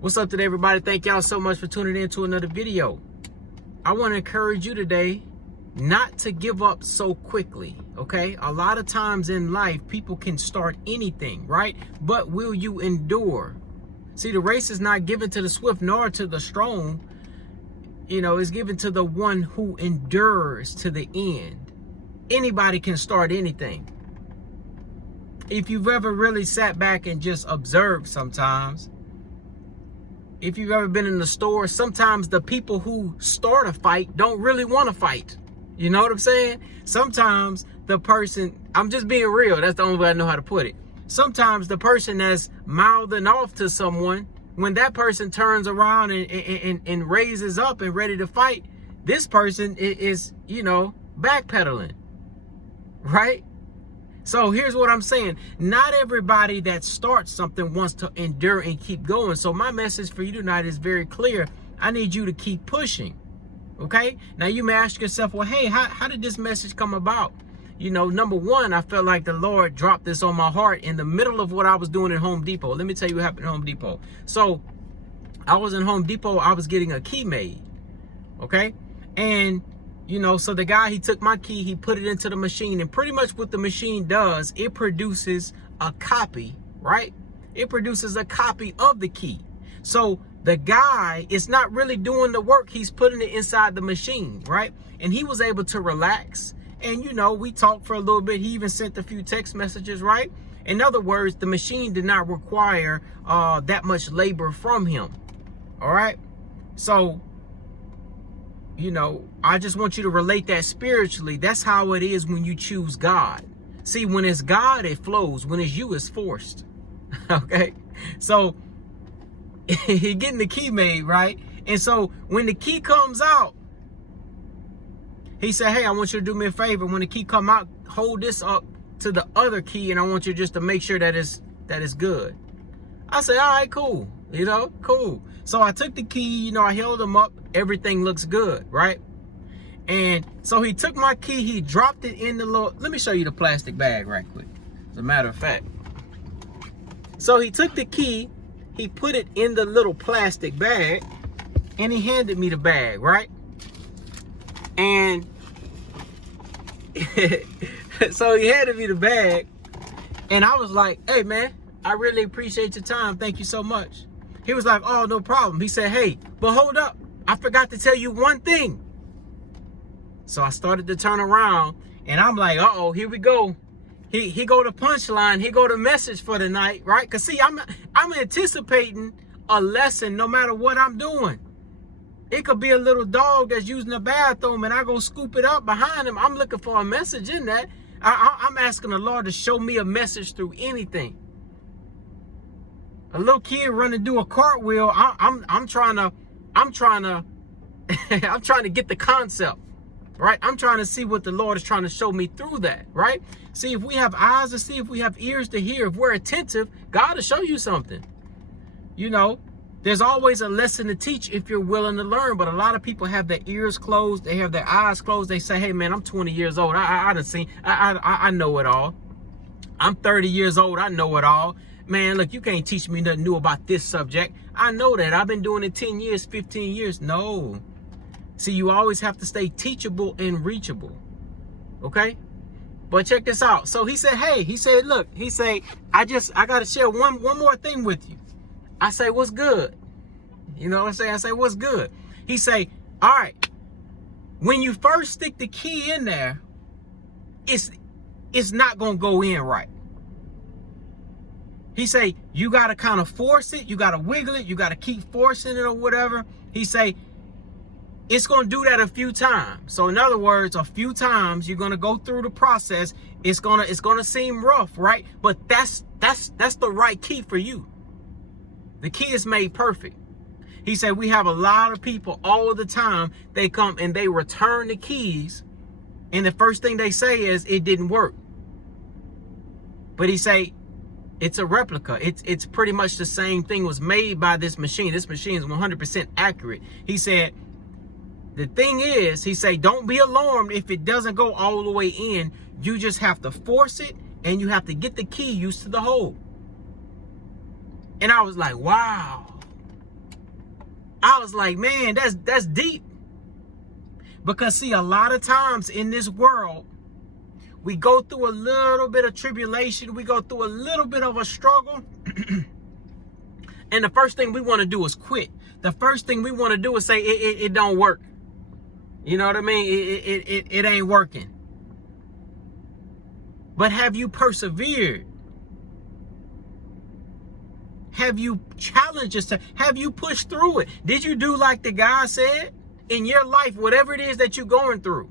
What's up today, everybody? Thank y'all so much for tuning in to another video. I want to encourage you today not to give up so quickly, okay? A lot of times in life, people can start anything, right? But will you endure? See, the race is not given to the swift nor to the strong. You know, it's given to the one who endures to the end. Anybody can start anything. If you've ever really sat back and just observed sometimes, if you've ever been in the store, sometimes the people who start a fight don't really want to fight. You know what I'm saying? Sometimes the person, I'm just being real. That's the only way I know how to put it. Sometimes the person that's mouthing off to someone, when that person turns around and raises up and ready to fight, this person is, you know, backpedaling, right? So here's what I'm saying. Not everybody that starts something wants to endure and keep going. So my message for you tonight is very clear. I need you to keep pushing. Okay? Now you may ask yourself, well, hey, how did this message come about? You know, number one, I felt like the Lord dropped this on my heart in the middle of what I was doing at Home Depot. Let me tell you what happened at Home Depot. So I was in Home Depot. I was getting a key made. Okay? And you know, so the guy, he took my key, he put it into the machine, and pretty much what the machine does, it produces a copy, right? It produces a copy of the key. So the guy is not really doing the work. He's putting it inside the machine, right? And he was able to relax. And, you know, we talked for a little bit. He even sent a few text messages, right? In other words, the machine did not require that much labor from him. All right. So, you know, I just want you to relate that spiritually. That's how it is when you choose God. See, when it's God, it flows. When it's you, it's forced. Okay? So, he getting the key made, right? And so, when the key comes out, he said, hey, I want you to do me a favor. When the key come out, hold this up to the other key, and I want you just to make sure that it's good. I said, all right, cool. You know, cool. So I took the key, you know, I held them up. Everything looks good, right? And so he took my key, he dropped it in the little, let me show you the plastic bag right quick. As a matter of fact. So he took the key, he put it in the little plastic bag, and he handed me the bag, right? And so he handed me the bag, and I was like, hey man, I really appreciate your time. Thank you so much. He was like, oh, no problem. He said, hey, but hold up. I forgot to tell you one thing. So I started to turn around, and I'm like, uh-oh, here we go. He go to punchline. He go to message for the night, right? Because, see, I'm anticipating a lesson no matter what I'm doing. It could be a little dog that's using the bathroom, and I go scoop it up behind him. I'm looking for a message in that. I'm asking the Lord to show me a message through anything. A little kid running to do a cartwheel. I'm trying to get the concept, right? I'm trying to see what the Lord is trying to show me through that, right? See, if we have eyes to see, if we have ears to hear, if we're attentive, God will show you something. You know, there's always a lesson to teach if you're willing to learn. But a lot of people have their ears closed. They have their eyes closed. They say, hey, man, I'm 20 years old. I know it all. I'm 30 years old. I know it all. Man, look, you can't teach me nothing new about this subject. I know that. I've been doing it 10 years, 15 years. No. See, you always have to stay teachable and reachable. Okay? But check this out. So he said, hey, he said, look, he said, I got to share one more thing with you. I say, what's good? You know what I'm saying? I say, what's good? He say, all right, when you first stick the key in there, it's not going to go in right. He say, you got to kind of force it. You got to wiggle it. You got to keep forcing it or whatever. He say, it's going to do that a few times. So in other words, a few times you're going to go through the process. It's going to seem rough, right? But that's the right key for you. The key is made perfect. He said, we have a lot of people all the time. They come and they return the keys. And the first thing they say is it didn't work. But he say, it's a replica. It's pretty much the same thing was made by this machine. This machine is 100% accurate. He said, the thing is, he said, don't be alarmed if it doesn't go all the way in. You just have to force it, and you have to get the key used to the hole. And I was like, wow. I was like, man, that's deep. Because see, a lot of times in this world, we go through a little bit of tribulation. We go through a little bit of a struggle. And the first thing we want to do is quit. The first thing we want to do is say, it don't work. You know what I mean? It ain't working. But have you persevered? Have you challenged yourself? Have you pushed through it? Did you do like the guy said? In your life, whatever it is that you're going through,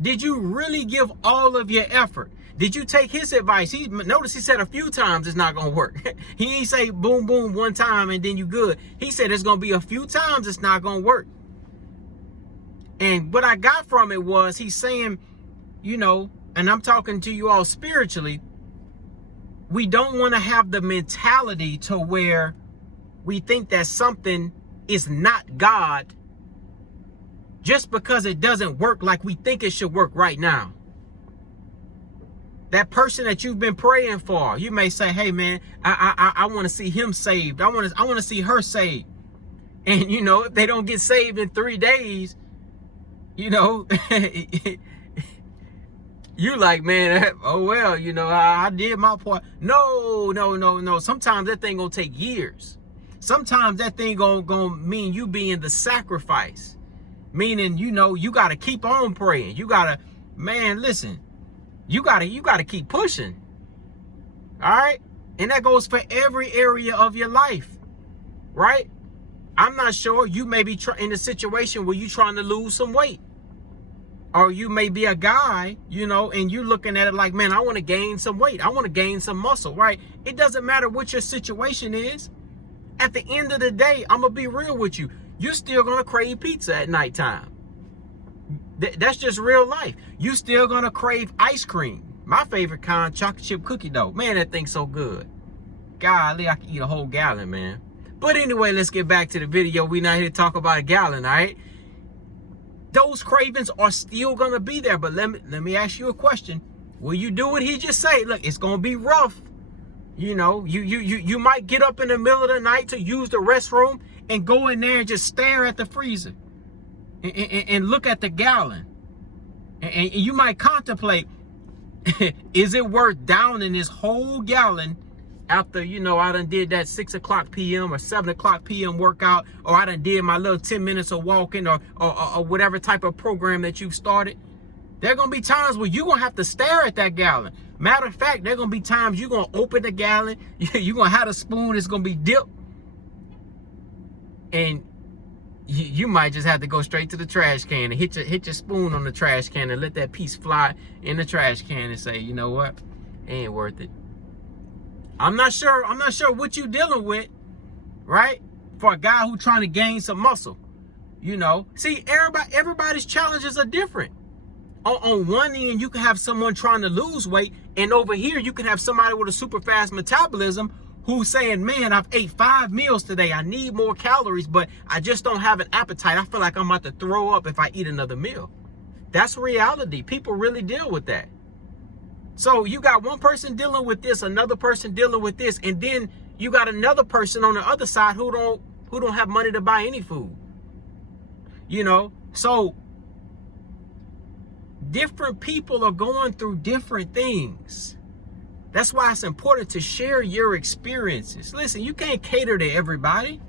did you really give all of your effort? Did you take his advice? Notice he said a few times it's not going to work. He ain't say boom, boom, one time and then you good. He said it's going to be a few times it's not going to work. And what I got from it was he's saying, you know, and I'm talking to you all spiritually, we don't want to have the mentality to where we think that something is not God just because it doesn't work like we think it should work right now. That person that you've been praying for, you may say, hey man, I want to see him saved. I want to see her saved. And you know, if they don't get saved in 3 days, you know, you like, man, oh well, you know, I did my part. No. Sometimes that thing gonna take years. Sometimes that thing gonna mean you being the sacrifice. Meaning, you know, you gotta keep on praying. You gotta, man, listen, you gotta keep pushing. All right? And that goes for every area of your life. Right? I'm not sure. You may be in a situation where you're trying to lose some weight. Or you may be a guy, you know, and you're looking at it like, man, I want to gain some weight. I want to gain some muscle, right? It doesn't matter what your situation is. At the end of the day, I'm going to be real with you. You're still going to crave pizza at nighttime. That's just real life. You still going to crave ice cream. My favorite kind, chocolate chip cookie dough. Man, that thing's so good. Golly, I can eat a whole gallon, man. But anyway, let's get back to the video. We're not here to talk about a gallon, all right? Those cravings are still going to be there. But let me ask you a question. Will you do what he just said? Look, it's going to be rough. You know, you might get up in the middle of the night to use the restroom and go in there and just stare at the freezer and look at the gallon. And you might contemplate, is it worth downing this whole gallon after, you know, I done did that 6 o'clock p.m. or 7 o'clock p.m. workout, or I done did my little 10 minutes of walking or whatever type of program that you've started? There are going to be times where you're going to have to stare at that gallon. Matter of fact, there are going to be times you're going to open the gallon, you're going to have a spoon, it's going to be dipped, and you might just have to go straight to the trash can and hit your spoon on the trash can and let that piece fly in the trash can and say, you know what, it ain't worth it. I'm not sure what you're dealing with, right? For a guy who's trying to gain some muscle, you know. See, everybody's challenges are different. On one end, you can have someone trying to lose weight, and over here, you can have somebody with a super fast metabolism who's saying, man, I've ate 5 meals today. I need more calories, but I just don't have an appetite. I feel like I'm about to throw up if I eat another meal. That's reality. People really deal with that. So you got one person dealing with this, another person dealing with this, and then you got another person on the other side who don't have money to buy any food. You know, so different people are going through different things. That's why it's important to share your experiences. Listen, you can't cater to everybody,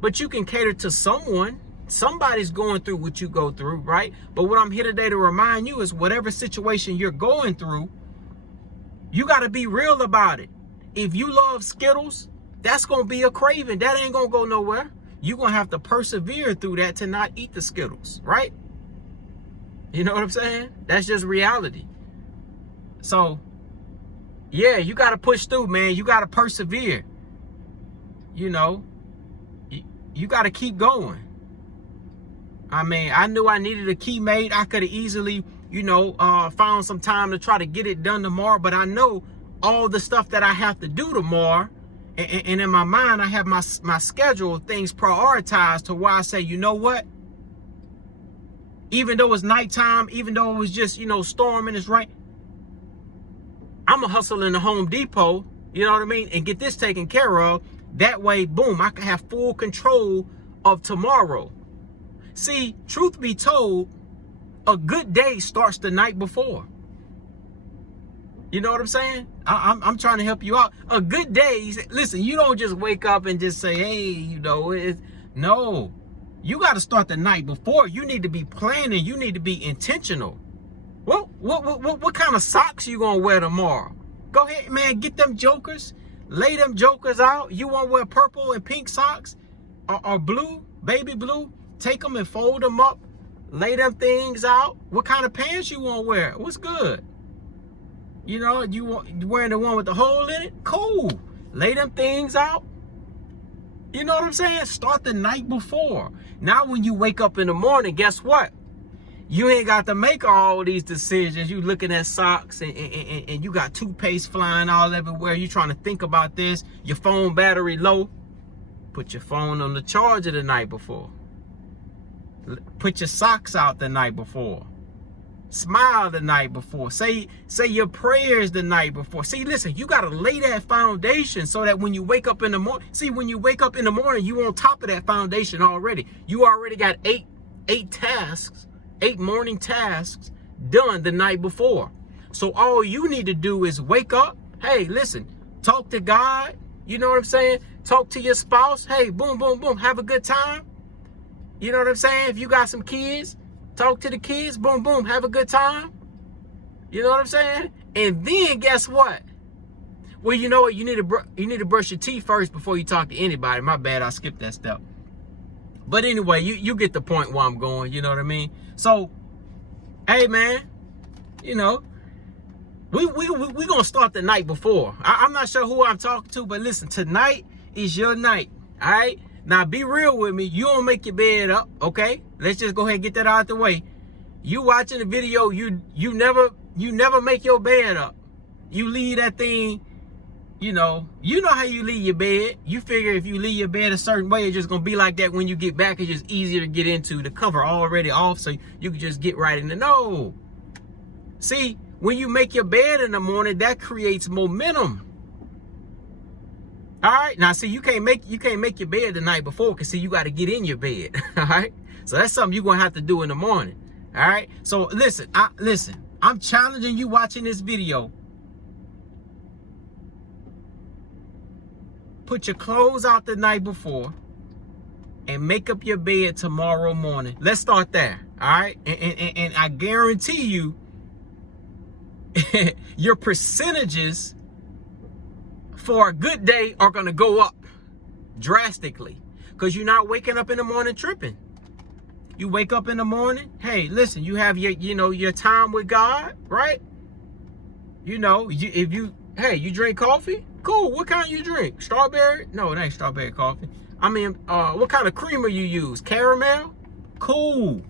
but you can cater to someone. Somebody's going through what you go through, right? But what I'm here today to remind you is whatever situation you're going through, you got to be real about it. If you love Skittles, that's going to be a craving. That ain't going to go nowhere. You're going to have to persevere through that to not eat the Skittles, right? You know what I'm saying? That's just reality. So, yeah, you got to push through, man. You got to persevere. You know, you got to keep going. I mean, I knew I needed a key made. I could have easily, you know, found some time to try to get it done tomorrow. But I know all the stuff that I have to do tomorrow. And in my mind, I have my schedule of things prioritized to where I say, you know what? Even though it's nighttime, even though it was just, you know, storming, it's rain, I'm going to hustle in the Home Depot You know what I mean? And get this taken care of. That way, boom, I can have full control of tomorrow. See, truth be told, a good day starts the night before. You know what I'm saying? I'm trying to help you out. A good day, listen, you don't just wake up and just say, hey, you know, no. You got to start the night before. You need to be planning. You need to be intentional. What kind of socks you going to wear tomorrow? Go ahead, man, get them jokers. Lay them jokers out. You want to wear purple and pink socks or blue, baby blue? Take them and fold them up. Lay them things out. What kind of pants you want to wear? What's good? You know, you wearing the one with the hole in it? Cool. Lay them things out. You know what I'm saying? Start the night before. Now when you wake up in the morning, guess what? You ain't got to make all these decisions. You looking at socks and you got toothpaste flying all everywhere. You trying to think about this. Your phone battery low. Put your phone on the charger the night before. Put your socks out the night before. Smile the night before. Say your prayers the night before. See, listen, you got to lay that foundation so that when you wake up in the morning, when you wake up in the morning, you on top of that foundation already. You already got eight tasks, 8 morning tasks done the night before. So all you need to do is wake up. Hey, listen, talk to God. You know what I'm saying? Talk to your spouse. Hey, boom, boom, boom. Have a good time. You know what I'm saying? If you got some kids, talk to the kids. Boom, boom. Have a good time. You know what I'm saying? And then guess what? Well, you know what? You need to brush your teeth first before you talk to anybody. My bad. I skipped that step. But anyway, you get the point where I'm going. You know what I mean? So, hey, man, you know, we gonna start the night before. I'm not sure who I'm talking to, but listen, tonight is your night. All right. Now be real with me. You don't make your bed up, okay? Let's just go ahead and get that out the way. You watching the video, you never make your bed up. You leave that thing, you know how you leave your bed. You figure if you leave your bed a certain way, it's just gonna be like that when you get back. It's just easier to get into. The cover already off, so you can just get right in the no. See, when you make your bed in the morning, that creates momentum. All right, now see, you can't make your bed the night before, because see, you got to get in your bed. All right, so that's something you're gonna have to do in the morning. All right, so listen, I'm challenging you watching this video. Put your clothes out the night before and make up your bed tomorrow morning. Let's start there. All right, and I guarantee you, your percentages for a good day are going to go up drastically, because you're not waking up in the morning tripping. You wake up in the morning, hey, listen, you have your time with God, right? You know, you drink coffee, cool. What kind you drink? Strawberry? No, it ain't strawberry coffee. I mean, what kind of creamer you use? Caramel? Cool.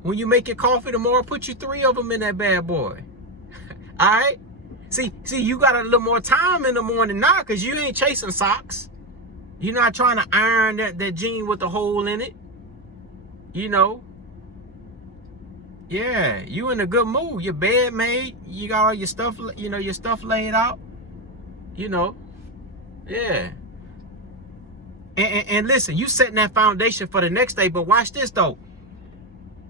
When you make your coffee tomorrow, put you 3 of them in that bad boy. All right? See, you got a little more time in the morning now, because you ain't chasing socks. You're not trying to iron that jean with the hole in it. You know. Yeah, you in a good mood. Your bed made. You got all your stuff, your stuff laid out. You know. Yeah. And listen, you setting that foundation for the next day. But watch this, though.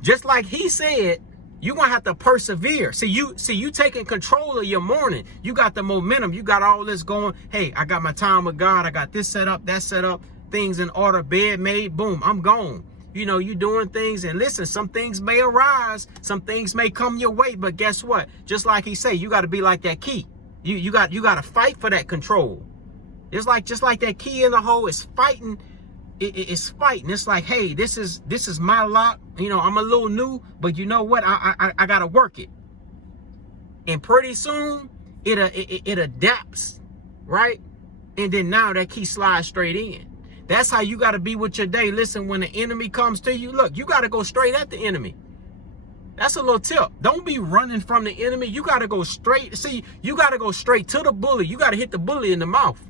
Just like he said, you're going to have to persevere. See, you taking control of your morning. You got the momentum. You got all this going. Hey, I got my time with God. I got this set up, that set up, things in order, bed made, boom, I'm gone. You know, you doing things. And listen, some things may arise. Some things may come your way. But guess what? Just like he said, you got to be like that key. You got to fight for that control. Just like that key in the hole is fighting. It's fighting. It's like, hey, this is my lock. You know, I'm a little new, but you know what? I gotta work it. And pretty soon, it adapts, right? And then now that key slides straight in. That's how you gotta be with your day. Listen, when the enemy comes to you, look, you gotta go straight at the enemy. That's a little tip. Don't be running from the enemy. You gotta go straight. See, you gotta go straight to the bully. You gotta hit the bully in the mouth.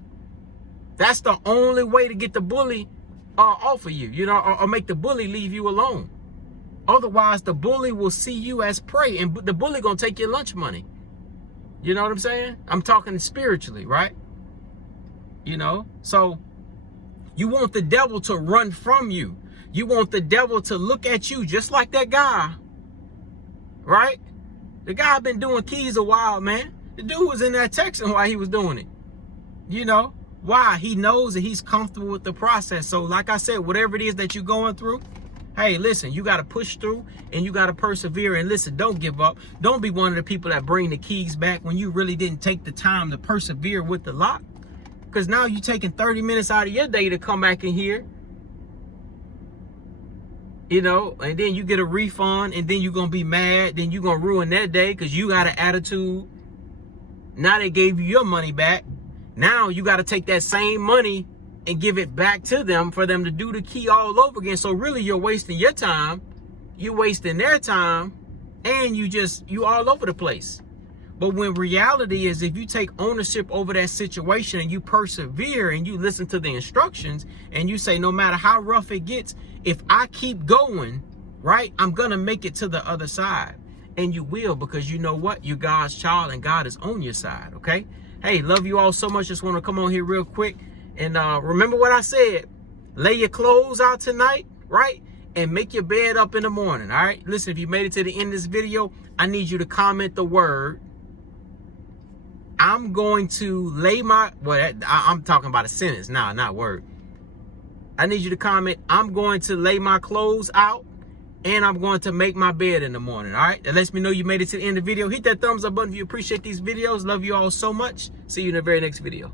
That's the only way to get the bully off of you, or make the bully leave you alone. Otherwise, the bully will see you as prey, and the bully gonna take your lunch money. You know what I'm saying? I'm talking spiritually, right? You know, so you want the devil to run from you. You want the devil to look at you just like that guy, right? The guy been doing keys a while, man. The dude was in there texting while he was doing it. You know, why? He knows that he's comfortable with the process. So like I said, whatever it is that you're going through, hey, listen, you got to push through and you got to persevere. And listen, don't give up. Don't be one of the people that bring the keys back when you really didn't take the time to persevere with the lock. Because now you're taking 30 minutes out of your day to come back in here. You know, and then you get a refund and then you're going to be mad. Then you're going to ruin that day because you got an attitude. Now they gave you your money back. Now you got to take that same money and give it back to them for them to do the key all over again. So really you're wasting your time. You're wasting their time. And you all over the place. But when reality is, if you take ownership over that situation and you persevere and you listen to the instructions and you say, no matter how rough it gets, if I keep going, right, I'm going to make it to the other side. And you will, because you know what? You're God's child and God is on your side, okay? Hey, love you all so much. Just want to come on here real quick. And remember what I said. Lay your clothes out tonight, right? And make your bed up in the morning, all right? Listen, if you made it to the end of this video, I need you to comment the word. I'm going to lay my, well, I'm talking about a sentence now, not word. I need you to comment, I'm going to lay my clothes out and I'm going to make my bed in the morning, all right? That lets me know you made it to the end of the video. Hit that thumbs up button if you appreciate these videos. Love you all so much. See you in the very next video.